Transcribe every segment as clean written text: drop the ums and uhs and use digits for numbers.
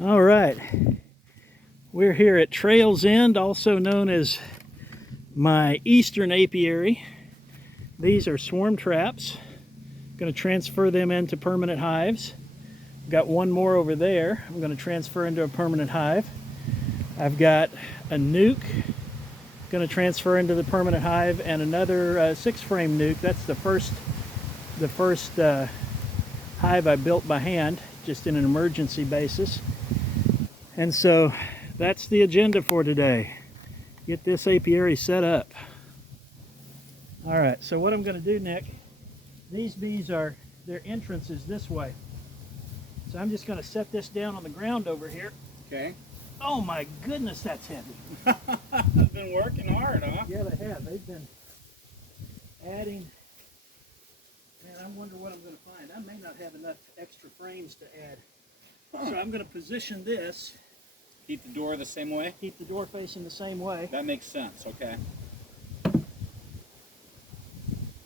All right, we're here at Trails End, also known as my eastern apiary. These are swarm traps. I'm going to transfer them into permanent hives. I've got one more over there. I'm going to transfer into a permanent hive. I've got a nuke, going to transfer into the permanent hive, and another 6-frame nuke. That's the first hive I built by hand, just in an emergency basis. And so that's the agenda for today. Get this apiary set up. All right, so what I'm going to do, Nick, these bees their entrance is this way. So I'm just going to set this down on the ground over here. Okay. Oh my goodness, that's heavy. They've been working hard, huh? Yeah, they have. They've been adding. Man, I wonder what I'm going to find. I may not have enough extra frames to add. So I'm going to position this. Keep the door the same way? Keep the door facing the same way. That makes sense, okay.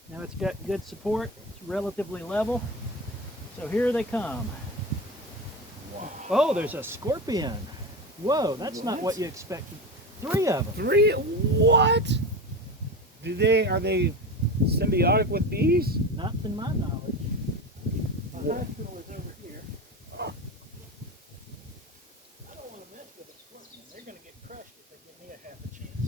Now it's got good support. It's relatively level. So here they come. Wow. Oh, there's a scorpion. Whoa, that's not what you expected. 3 of them. 3? What? Are they symbiotic with bees? Not to my knowledge. The hospital is over here. I don't want to mess with a scorpion. They're going to get crushed if they give me a half a chance.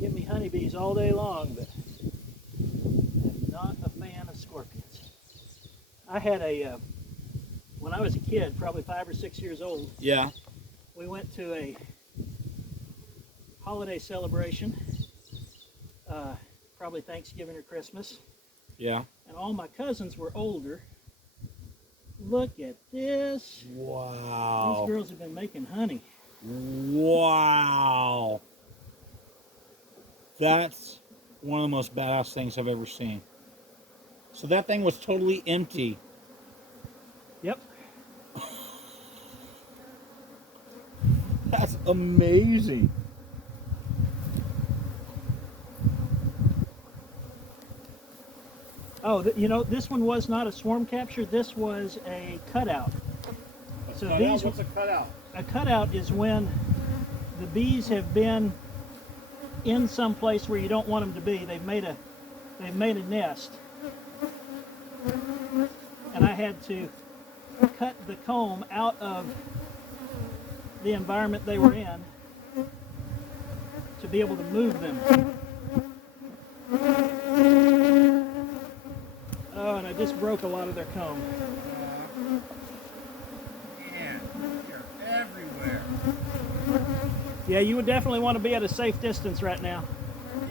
Give me honeybees all day long, but I'm not a fan of scorpions. I had when I was a kid, probably 5 or 6 years old, Yeah. we went to a holiday celebration, probably Thanksgiving or Christmas, Yeah. and all my cousins were older. Look at this. Wow. These girls have been making honey. Wow. That's one of the most badass things I've ever seen. So that thing was totally empty. Yep. That's amazing. Oh, you know, this one was not a swarm capture. This was a cutout. So these, what's a cutout? a cutout is when the bees have been in some place where you don't want them to be. They've made a nest, and I had to cut the comb out of the environment they were in to be able to move them. Oh, and I just broke a lot of their comb. Man, you're everywhere. Yeah, you would definitely want to be at a safe distance right now.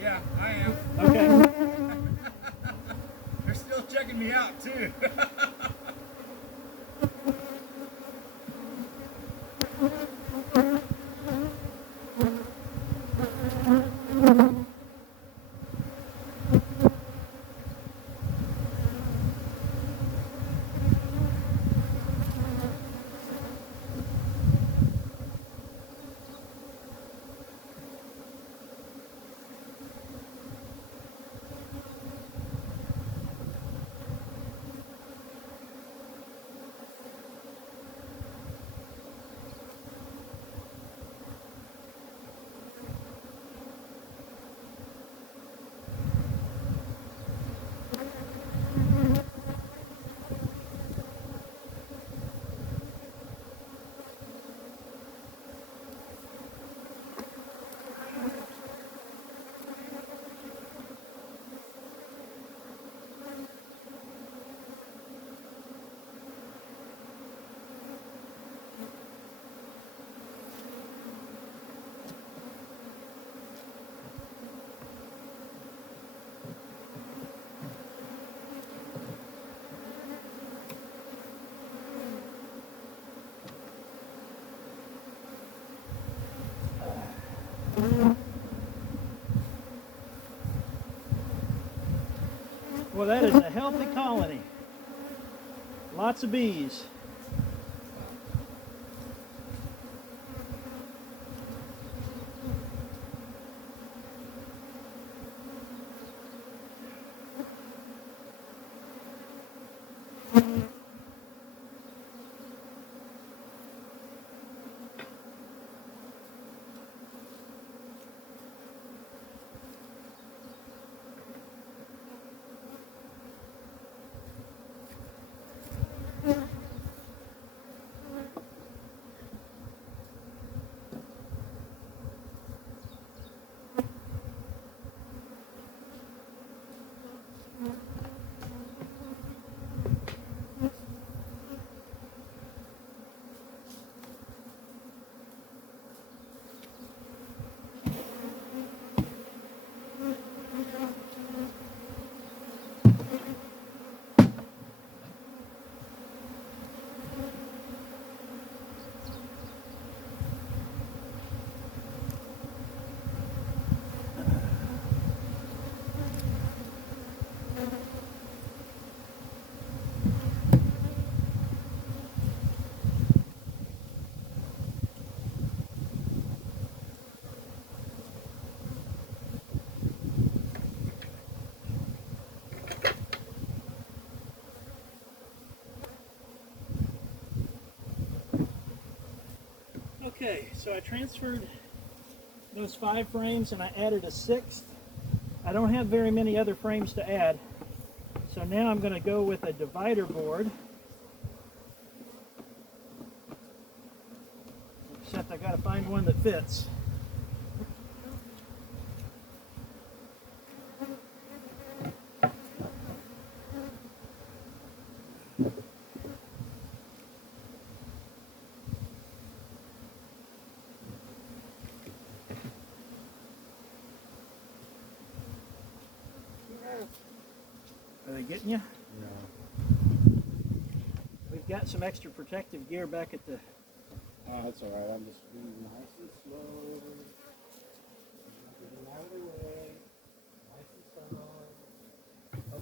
Yeah, I am. Okay. They're still checking me out, too. Well, that is a healthy colony. Lots of bees. Okay, so I transferred those 5 frames and I added a 6th. I don't have very many other frames to add, so now I'm going to go with a divider board. Except I got to find one that fits. Are they getting you? No. We've got some extra protective gear back at the... Oh, that's all right. I'm just being nice and slow. Getting out of the way. Nice and slow.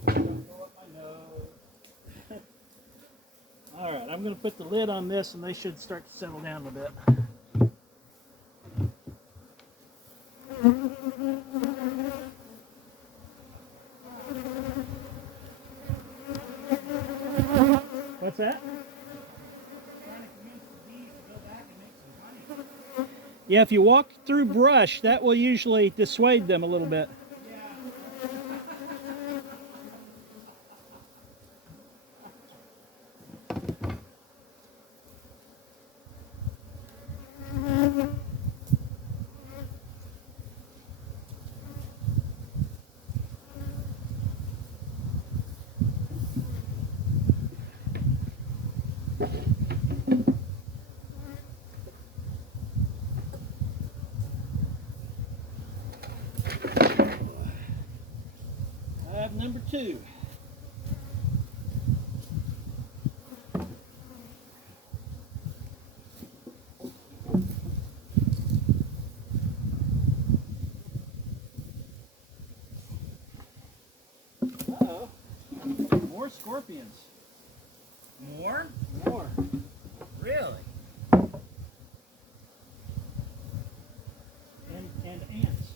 Okay, don't go up my nose. All right, I'm going to put the lid on this and they should start to settle down a bit. What's that? Yeah, if you walk through brush, that will usually dissuade them a little bit. I have number 2. Uh-oh. More scorpions. More? More. Really? And ants.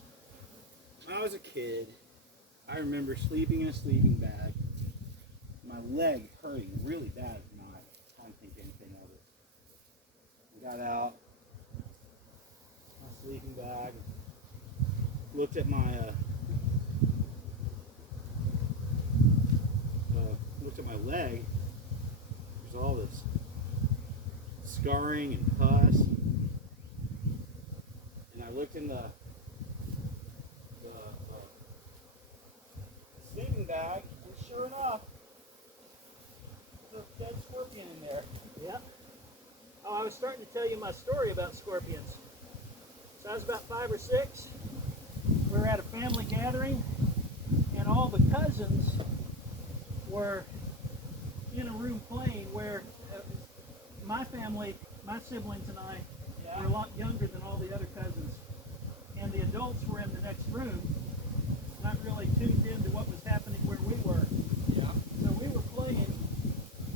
When I was a kid, I remember sleeping in a sleeping bag. My leg hurting really bad from not trying to think anything of it. I got out my sleeping bag, looked at my leg. There's all this scarring and pus. And I looked in the sleeping bag, and sure enough, there's a dead scorpion in there. Yep. Oh, I was starting to tell you my story about scorpions. So I was about 5 or 6. We were at a family gathering, and all the cousins were in a room playing where my family, my siblings and I were a lot younger than all the other cousins. And the adults were in the next room, not really tuned into what was happening where we were. Yeah. So we were playing,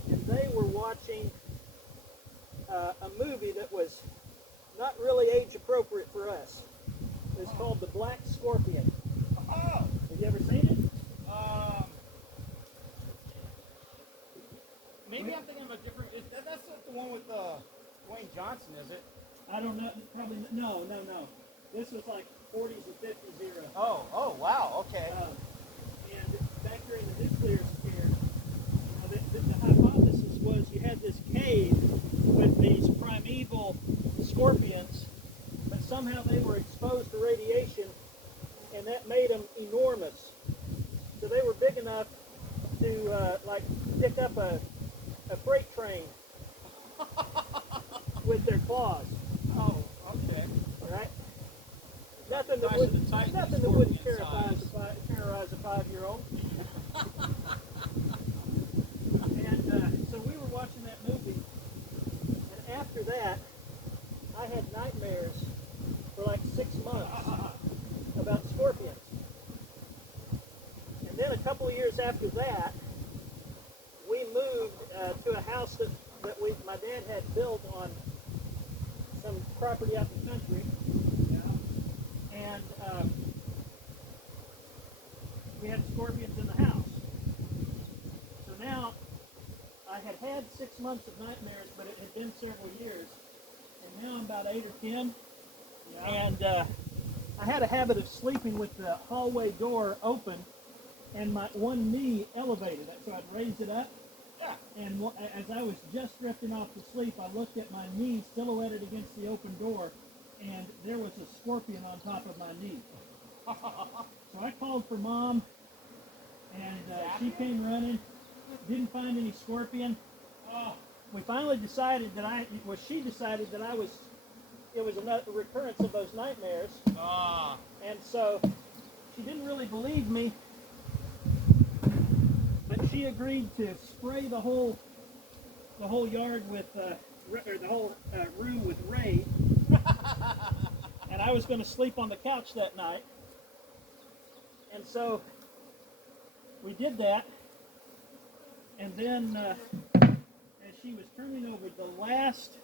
and they were watching a movie that was not really age appropriate for us. It was called The Black Scorpion. Oh! Have you ever seen it? Maybe I'm thinking of a different. That's not the one with Dwayne Johnson, is it? I don't know. Probably no. This was like 40s and 50s era. Oh, wow. Okay. And back during the nuclear scare, the hypothesis was you had this cave with these primeval scorpions, but somehow they were exposed to radiation, and that made them enormous. So they were big enough to like pick up a freight train with their claws. Oh, okay. Right? Nothing that wouldn't terrorize a 5-year-old. And so we were watching that movie, and after that, I had nightmares for like 6 months about scorpions. And then a couple of years after that, we moved to a house that my dad had built on some property out in the country. And we had scorpions in the house. So now I had 6 months of nightmares, but it had been several years. And now I'm about 8 or 10. And I had a habit of sleeping with the hallway door open and my one knee elevated. So I'd raise it up. Yeah. And as I was just drifting off to sleep, I looked at my knee silhouetted against the open door, and there was a scorpion on top of my knee. So I called for Mom, and she came running. Didn't find any scorpion. We finally decided that she decided that it was another recurrence of those nightmares. And so she didn't really believe me, but she agreed to spray the whole yard with, or the whole room with Raid. And I was going to sleep on the couch that night. And so we did that. And then as she was turning over the last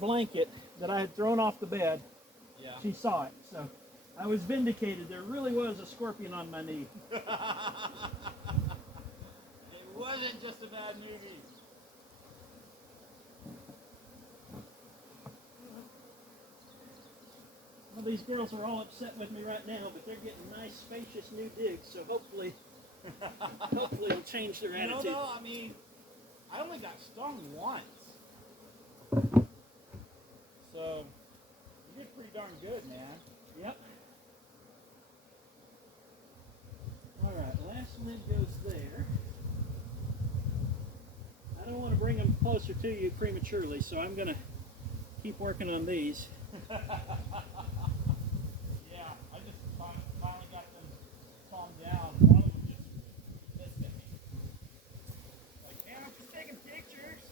blanket that I had thrown off the bed, she saw it. So I was vindicated. There really was a scorpion on my knee. It wasn't just a bad movie. Well, these girls are all upset with me right now, but they're getting nice, spacious new digs, so hopefully it'll change their attitude. Though, I mean, I only got stung once. So, you did pretty darn good, man. Yep. Alright, last lid goes there. I don't want to bring them closer to you prematurely, so I'm going to keep working on these. Yeah, I just finally got them calmed down. One of them just pissed at me. Like, man, I'm just taking pictures.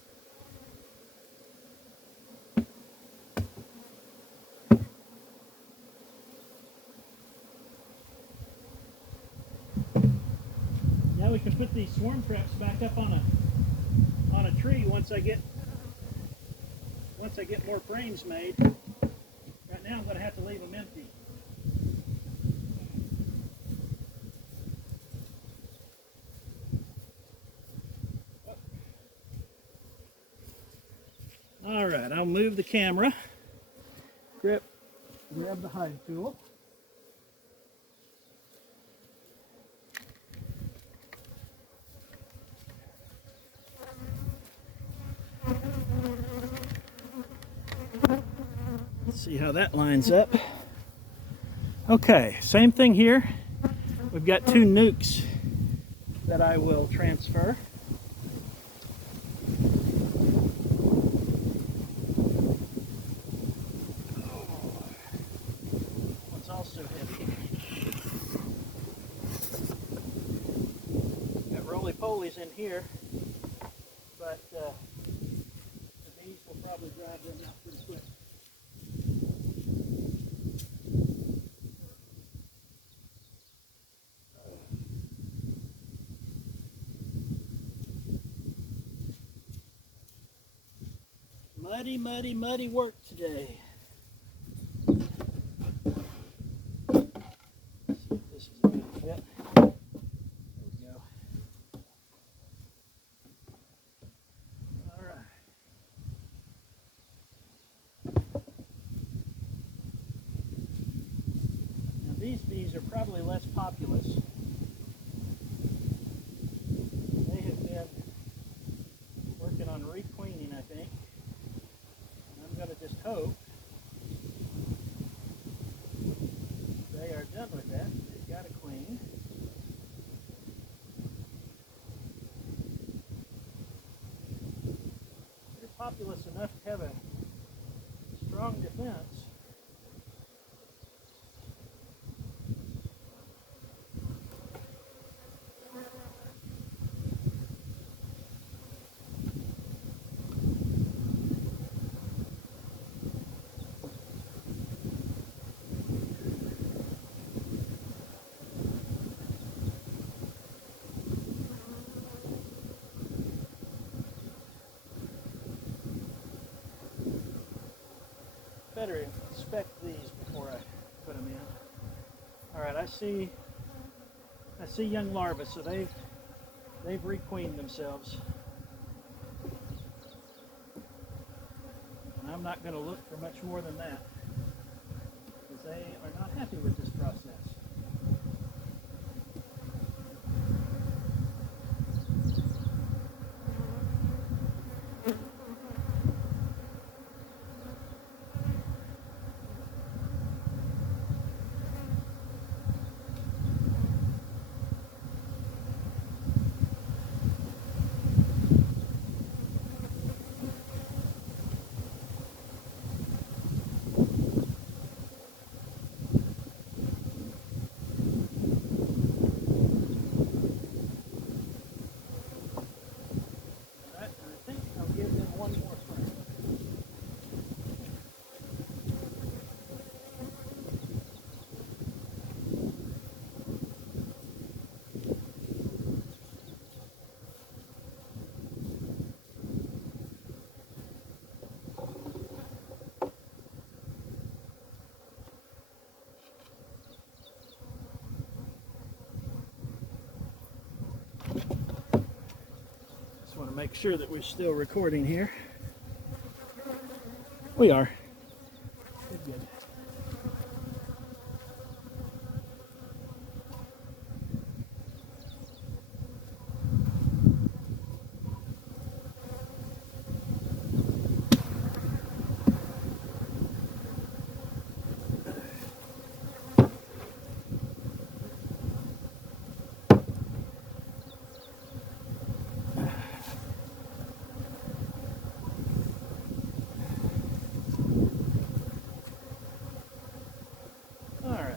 Now we can put these swarm traps back up on a tree once I get more frames made. Right now I'm going to have to leave them empty. All right, I'll move the camera. Grab the hive tool. Let's see how that lines up. Okay, same thing here. We've got 2 nukes that I will transfer. What's also heavy. Got roly-polies in here, but the bees will probably drive them out pretty quick. Muddy, muddy, muddy work today. Let's see if this is a good fit. There we go. All right. Now these bees are probably less populous. They have been working on requeening, I think. I'm going to just hope they are done with that. They've got a queen. They're populous enough to have a strong defense. Better inspect these before I put them in. All right, I see young larvae, so they've requeened themselves. And I'm not going to look for much more than that, because they are not happy with this process. Just want to make sure that we're still recording here. We are. Good, good. All right.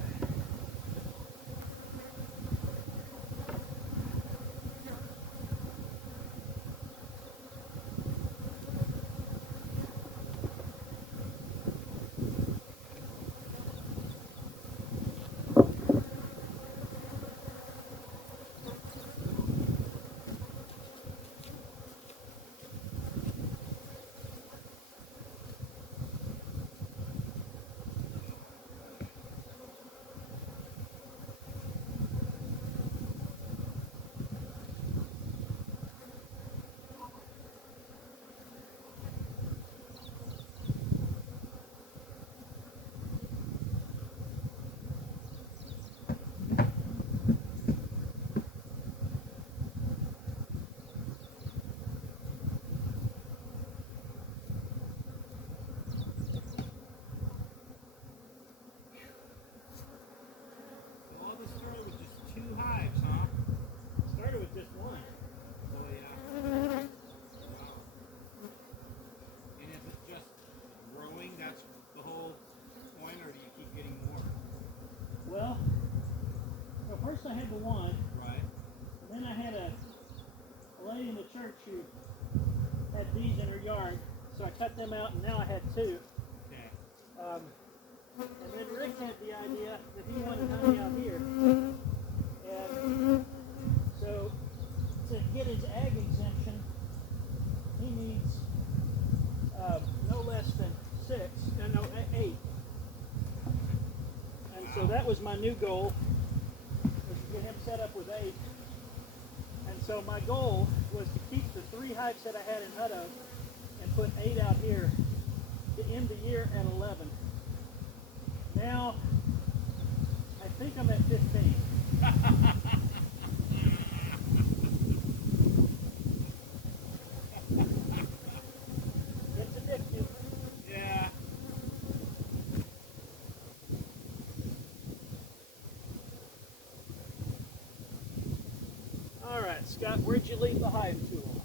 First I had the one, Right. and then I had a lady in the church who had bees in her yard, so I cut them out, and now I had two. Okay. And then Rick had the idea that he wanted honey out here, and so to get his ag exemption, he needs no less than 8. And so that was my new goal. Get him set up with 8, and so my goal was to keep the 3 hives that I had in Hutto and put 8 out here to end the year at 11. Now I think I'm at 15. It's addictive. Yeah. All right, Scott, where'd you leave the hive tool?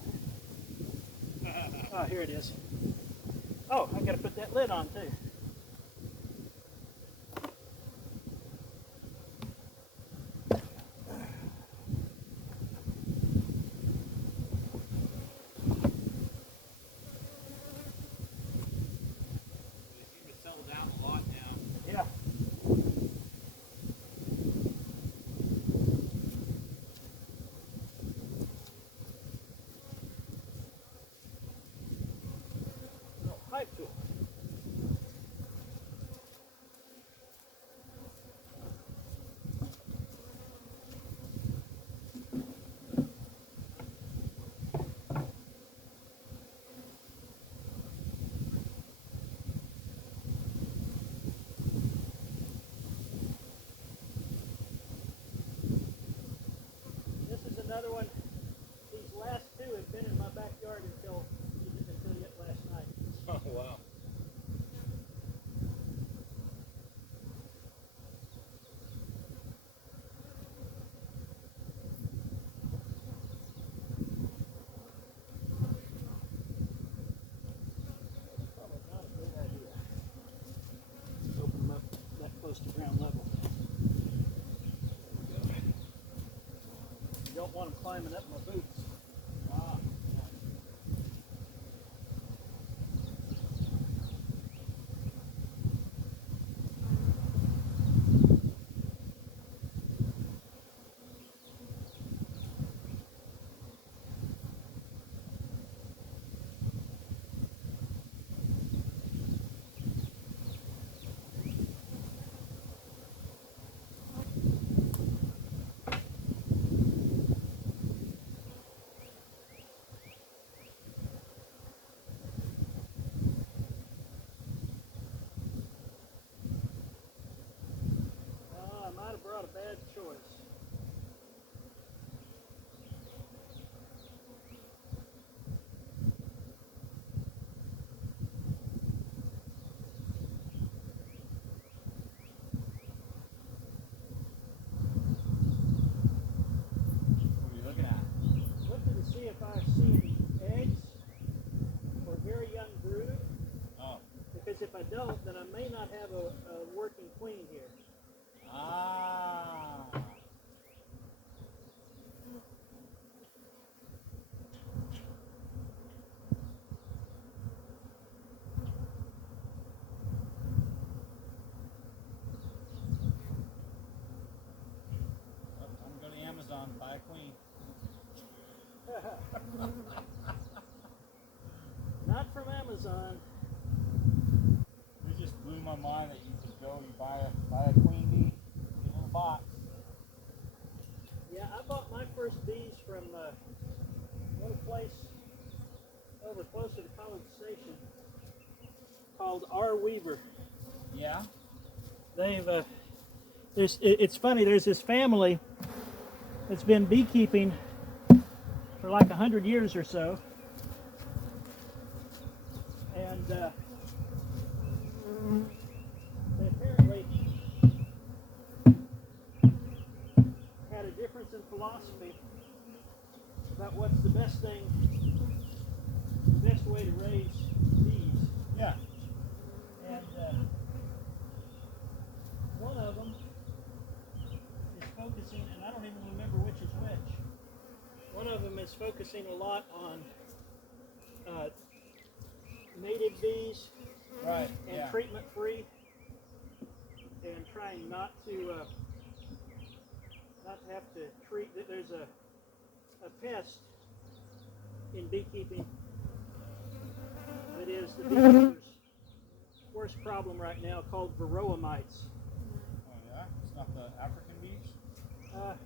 Oh, here it is. Oh, I've got to put that lid on too. They seem to settle down a lot now. Yeah. Hive tool. another one. These last two have been in my backyard until yet last night. Oh, wow. Probably not a good idea. Open them up that close to ground level. There we go. You don't want them climbing up my boots. Ah. I might have brought a bad choice. What are you looking at? Looking to see if I see any eggs or very young brood. Oh. Because if I don't, then I may not have a working queen here. Ah. I'm going to Amazon, buy a queen. Not from Amazon. It just blew my mind that you could go, you buy a queen bee, get a little box. Yeah, I bought my first bees from a little place over close to the college station called R. Weaver. Yeah. They've it's funny. There's this family that's been beekeeping for like 100 years or so, and they apparently had a difference in philosophy about what's the best way to raise bees. Yeah. And one of them is focusing, and I don't even remember which is which. One of them is focusing a lot on native bees Right. and Yeah. treatment free, and trying not to have to treat. There's a pest in beekeeping that is the beekeeper's worst problem right now, called varroa mites. Oh yeah. It's not the African bees. A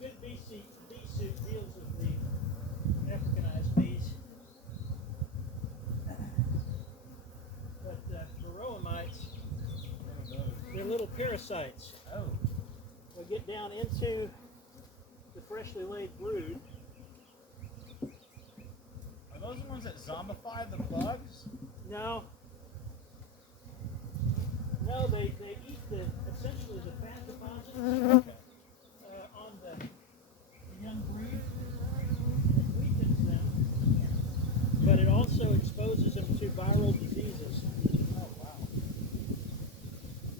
good bee suit deals with the Africanized bees, but varroa mites, What are those? they're little parasites. Oh. They get down into the freshly laid brood. Are those the ones that zombify the bugs? No, they eat essentially the fat deposits Okay. on the young brood. It weakens them, but it also exposes them to viral diseases. Oh wow.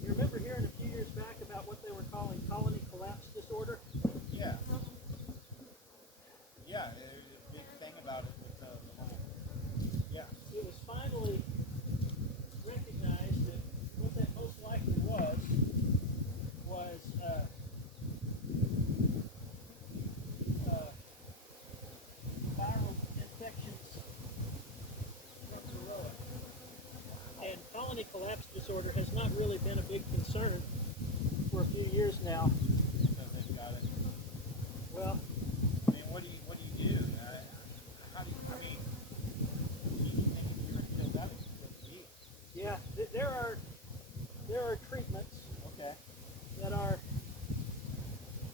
You remember hearing a few years back about what they were calling colony collapse disorder? Yeah. Yeah. There's a big thing about it with the whole. Yeah. It was finally recognized that what that most likely was viral infections from varroa. And colony collapse disorder has not really been a big concern for a few years now. Because they've got it. Well, I mean, what do you do? How do you, I mean, do you think if you were to kill that, it's a big deal? yeah, there are treatments Okay. that are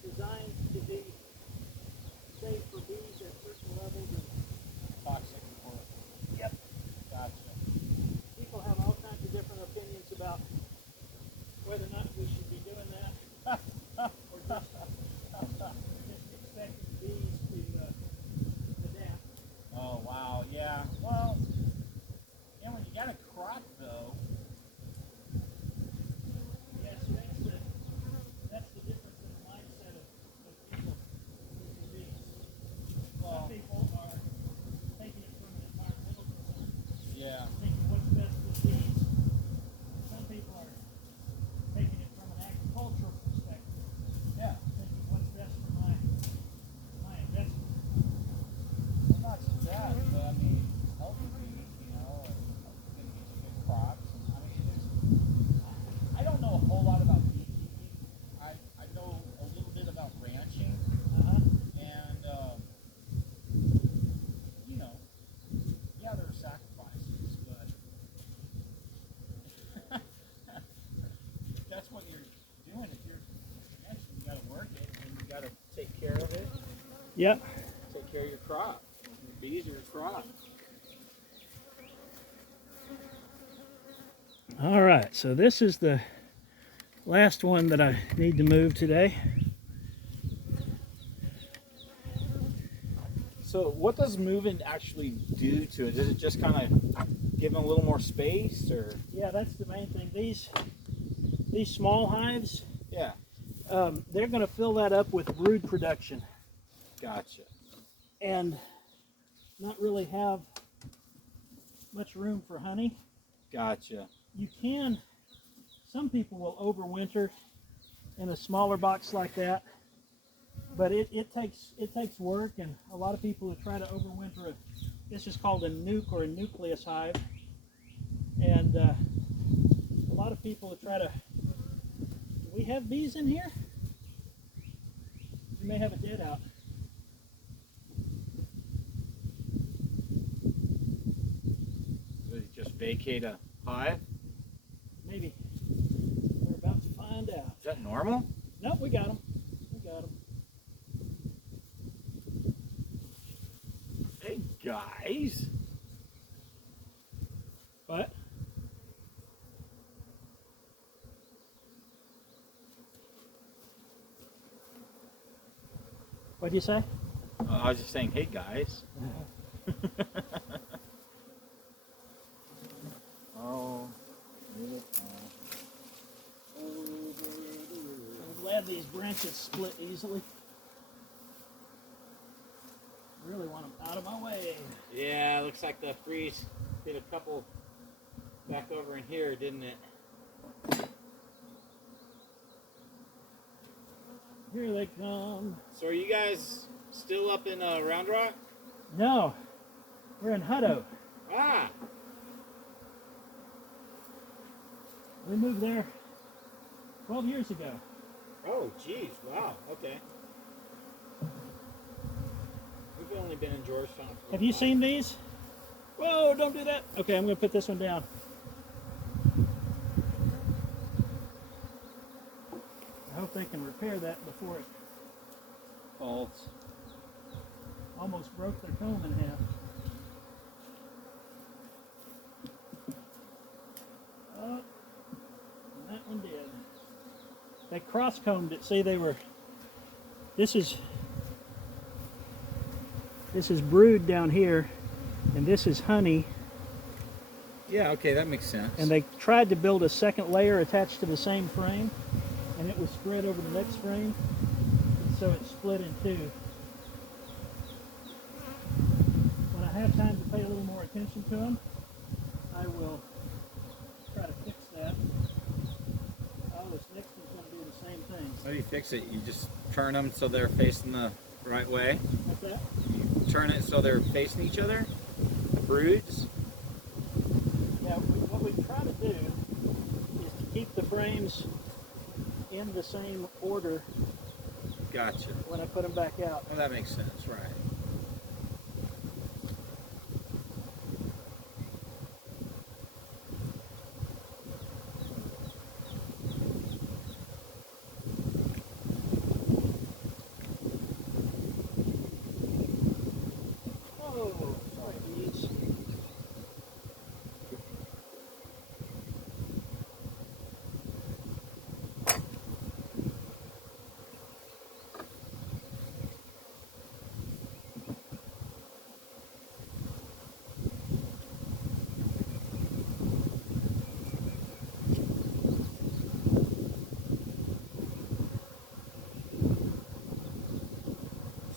designed safe for bees at certain levels and Toxic or yep. gotcha. People have all kinds of different opinions about whether or not we should be doing that or just expecting bees to adapt. Oh wow, yeah. Well, yeah, when you got a crop though. Yeah, so that's the difference in the mindset of people with the bees. Some people are taking it from an environmental concern, Yeah. thinking what's best for the bees. Some people are taking it from an agricultural perspective, Yeah. thinking what's best for my investment. Well, not just that, but I mean, healthy bees, you know, and going to get you good crops. And, I mean, I don't know a whole lot about beekeeping. I know a little bit about ranching, and you know, yeah, there are sacrifices, but that's what you're doing. If you're ranching, you got to work it, and you got to take care of it. Yep. Take care of your crop. Your bees are your crop. All right, so this is the last one that I need to move today. So what does moving actually do to it? Does it just kind of give them a little more space, or? Yeah, that's the main thing. These small hives, Yeah, they're going to fill that up with brood production gotcha. and not really have much room for honey. Gotcha. You can, some people will overwinter in a smaller box like that, but it takes work, and a lot of people who try to overwinter this is called a nuke or a nucleus hive, and a lot of people who try to, do we have bees in here? We may have a dead out. So you just vacate a hive? Maybe. We're about to find out. Is that normal? Nope, we got them. We got them. Hey guys. What? What'd you say? I was just saying, hey guys. Oh. I'm glad these branches split easily. Really want them out of my way. Yeah, looks like the freeze did a couple back over in here, didn't it? Here they come. So are you guys still up in Round Rock? No, we're in Hutto. Ah, We moved there 12 years ago. oh geez, wow, okay. We've only been in Georgetown for Have you seen these? Whoa, don't do that. Okay, I'm going to put this one down. I hope they can repair that before it falls? almost broke their comb in half. Oh, and that one did. They cross-combed it. See, they were. This is brood down here, and this is honey. Yeah, okay, that makes sense. And they tried to build a second layer attached to the same frame, and it was spread over the next frame, and so it split in two. When I have time to pay a little more attention to them, I will try to fix that. Oh, this next one's going to do the same thing. How do you fix it? You just turn them so they're facing the right way? Like that? You turn it so they're facing each other? Broods? Yeah, what we try to do is to keep the frames in the same order Gotcha. when I put them back out. Well, that makes sense, right.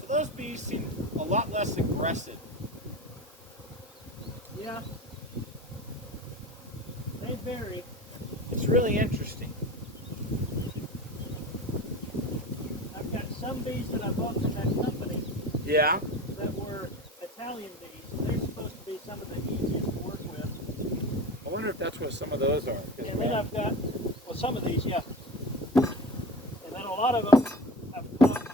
those bees seem a lot less aggressive. Yeah. They vary. It's really interesting. I've got some bees that I bought from that company Yeah. that were Italian bees. They're supposed to be some of the easiest to work with. I wonder if that's what some of those are. And then I've got, well, some of these, yeah. And then a lot of them I've caught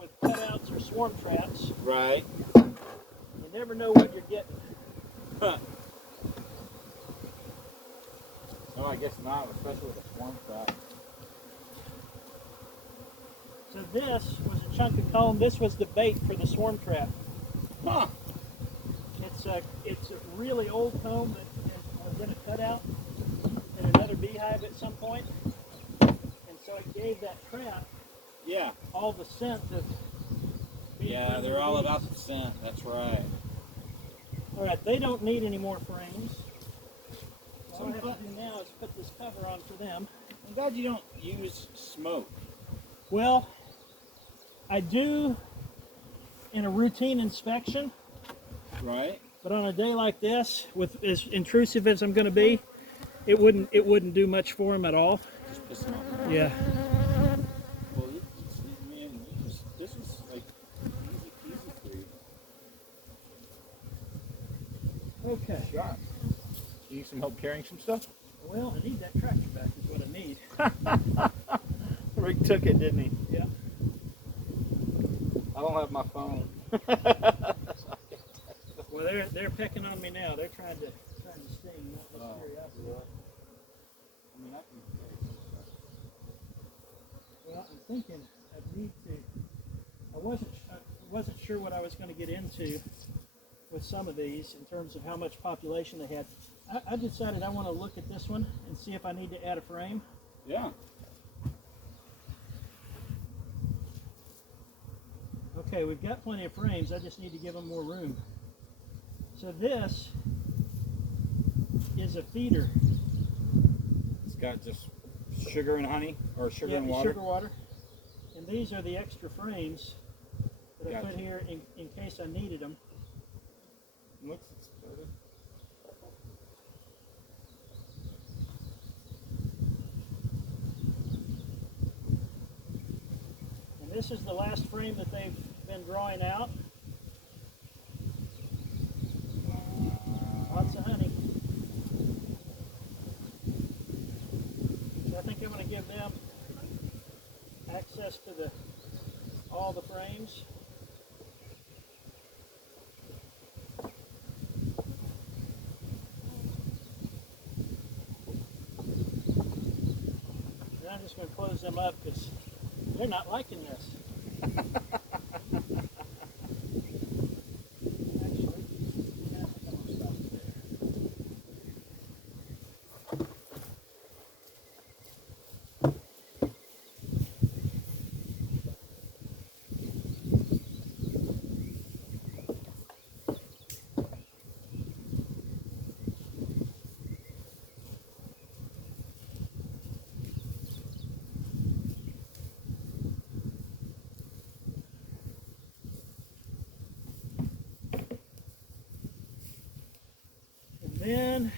with cutouts or swarm traps. Right. You never know what you're getting. Huh. No, I guess not, especially with a swarm trap. So this was a chunk of comb. This was the bait for the swarm trap. Huh. It's a really old comb that was in a cutout in another beehive at some point. And so it gave that trap Yeah. all the scent of being Yeah, friendly they're all bees. about the scent. That's right. All right, they don't need any more frames. All I have Some- to do now is put this cover on for them. I'm glad you don't use smoke. Well, I do in a routine inspection, Right. but on a day like this, with as intrusive as I'm going to be, it wouldn't do much for them at all. Just piss them off. Yeah. Well, this is like easy peasy for you. Okay. Shot. You need some help carrying some stuff? Well, I need that tractor back is what I need. Rick took it, didn't he? Yeah. I don't have my phone. Well, they're pecking on me now. They're trying to sting, not just curiosity. I mean, I can carry some stuff. Well, I'm thinking I need to. I wasn't sure what I was going to get into with some of these in terms of how much population they had. I decided I want to look at this one and see if I need to add a frame. Yeah. Okay, we've got plenty of frames. I just need to give them more room. So this is a feeder. It's got just sugar and honey, or sugar and water. Sugar water. And these are the extra frames that I put here in case I needed them. Looks exploded. And this is the last frame that they've been drawing out. Lots of honey. So I think I'm going to give them access to all the frames. And I'm just going to close them up because they're not liking this. Actually, yeah, I'm going to stop there. And then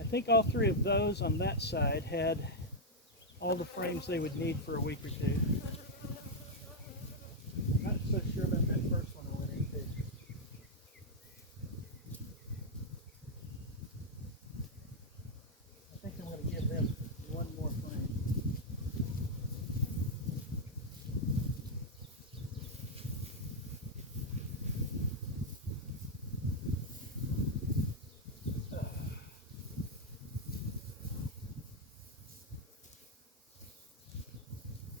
I think all three of those on that side had all the frames they would need for a week or two. I'm not so sure about that first one I went into. I think I'm going to give them one more frame.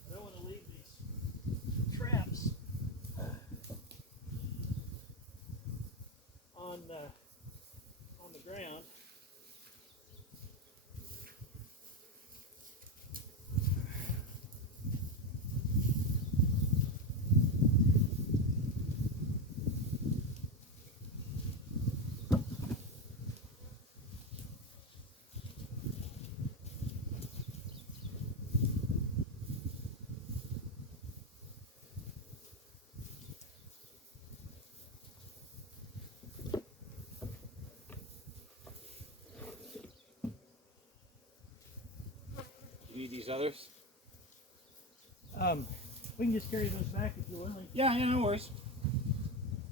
I don't want to leave these traps on the ground. these others? We can just carry those back if you're willing. Yeah, no worries.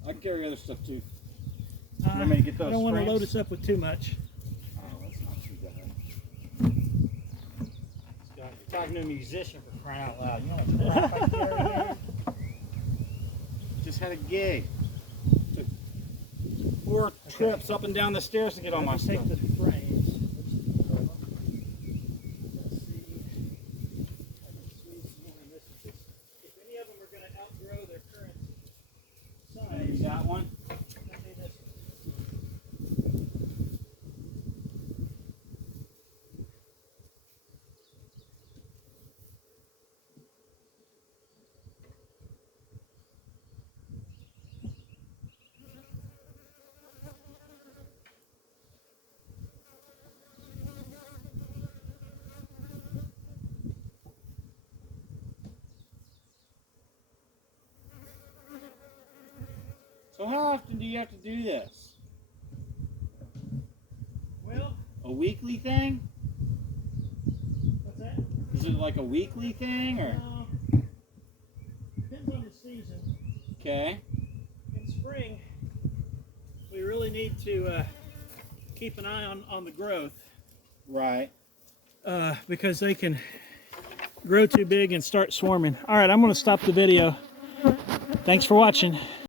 I can carry other stuff too. You want me to get those I don't want to frames? load us up with too much. Oh, that's not too bad. You're talking to a musician for crying out loud. You know what crap I carry, man? Just had a gig. Took 4 trips up and down the stairs to get all my Let's stuff. take the frames. Let's see. I can squeeze some more in this. If any of them are going to outgrow their current size, You got one? let me just. So how often do you have to do this? Well, A weekly thing? what's that? Is it like a weekly thing or? Depends on the season. Okay. In spring, we really need to keep an eye on the growth Right. because they can grow too big and start swarming. All right, I'm going to stop the video. Thanks for watching.